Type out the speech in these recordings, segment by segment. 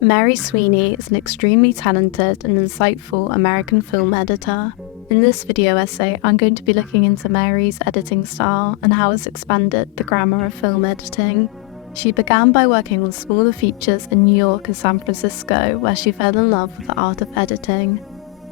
Mary Sweeney is an extremely talented and insightful American film editor. In this video essay, I'm going to be looking into Mary's editing style and how it's expanded the grammar of film editing. She began by working on smaller features in New York and San Francisco, where she fell in love with the art of editing.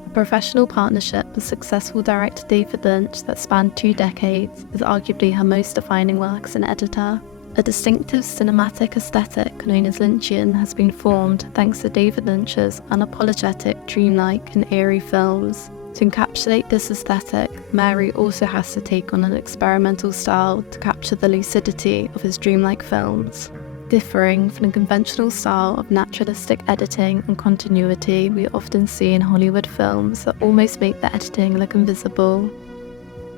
A professional partnership with successful director David Lynch that spanned 2 decades is arguably her most defining work as an editor. A distinctive cinematic aesthetic known as Lynchian has been formed thanks to David Lynch's unapologetic, dreamlike and eerie films. To encapsulate this aesthetic, Mary also has to take on an experimental style to capture the lucidity of his dreamlike films. Differing from the conventional style of naturalistic editing and continuity we often see in Hollywood films that almost make the editing look invisible.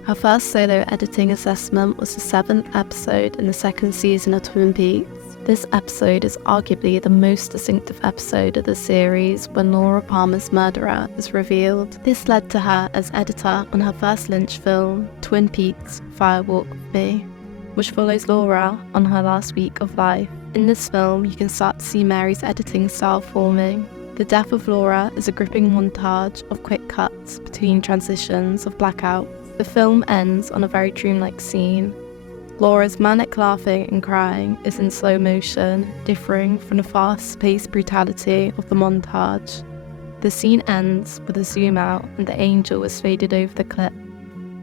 Her first solo editing assessment was the 7th episode in the 2nd season of Twin Peaks. This episode is arguably the most distinctive episode of the series when Laura Palmer's murderer is revealed. This led to her as editor on her first Lynch film, Twin Peaks: Fire Walk with Me, which follows Laura on her last week of life. In this film, you can start to see Mary's editing style forming. The death of Laura is a gripping montage of quick cuts between transitions of blackout. The film ends on a very dreamlike scene. Laura's manic laughing and crying is in slow motion, differing from the fast-paced brutality of the montage. The scene ends with a zoom out and the angel is faded over the clip,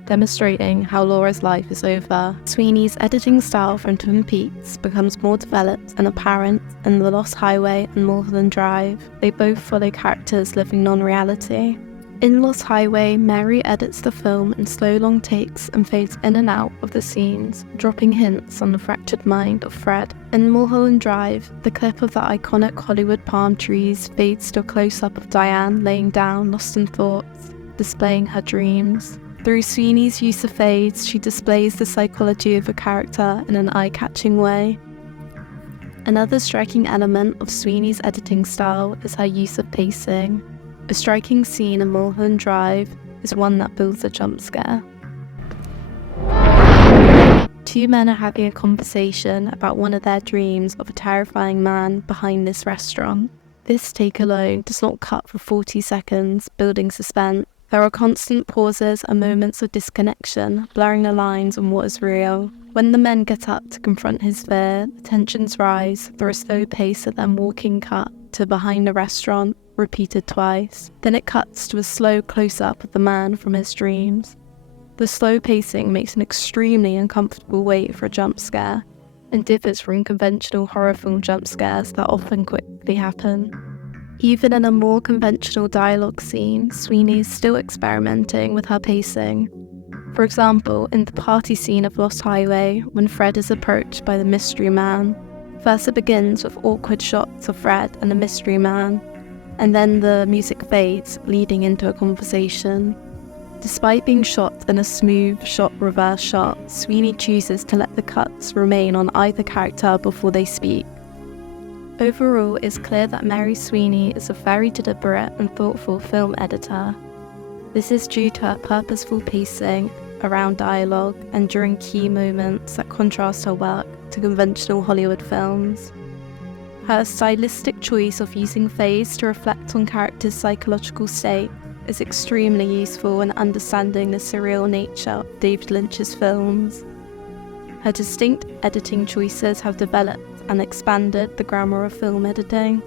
demonstrating how Laura's life is over. Sweeney's editing style from Twin Peaks becomes more developed and apparent in The Lost Highway and Mulholland Drive. They both follow characters living non-reality. In Lost Highway, Mary edits the film in slow long takes and fades in and out of the scenes, dropping hints on the fractured mind of Fred. In Mulholland Drive, the clip of the iconic Hollywood palm trees fades to a close-up of Diane laying down lost in thoughts, displaying her dreams. Through Sweeney's use of fades, she displays the psychology of a character in an eye-catching way. Another striking element of Sweeney's editing style is her use of pacing. A striking scene in Mulholland Drive is one that builds a jump scare. 2 men are having a conversation about one of their dreams of a terrifying man behind this restaurant. This take alone does not cut for 40 seconds, building suspense. There are constant pauses and moments of disconnection, blurring the lines on what is real. When the men get up to confront his fear, the tensions rise through a slow pace of them walking cut to behind the restaurant, repeated twice. Then it cuts to a slow close-up of the man from his dreams. The slow pacing makes an extremely uncomfortable wait for a jump scare, and differs from conventional horror film jump scares that often quickly happen. Even in a more conventional dialogue scene, Sweeney is still experimenting with her pacing. For example, in the party scene of Lost Highway, when Fred is approached by the mystery man. First it begins with awkward shots of Fred and the mystery man, and then the music fades, leading into a conversation. Despite being shot in a smooth shot reverse shot, Sweeney chooses to let the cuts remain on either character before they speak. Overall, it's clear that Mary Sweeney is a very deliberate and thoughtful film editor. This is due to her purposeful pacing around dialogue and during key moments that contrast her work to conventional Hollywood films. Her stylistic choice of using fades to reflect on characters' psychological state is extremely useful in understanding the surreal nature of David Lynch's films. Her distinct editing choices have developed and expanded the grammar of film editing.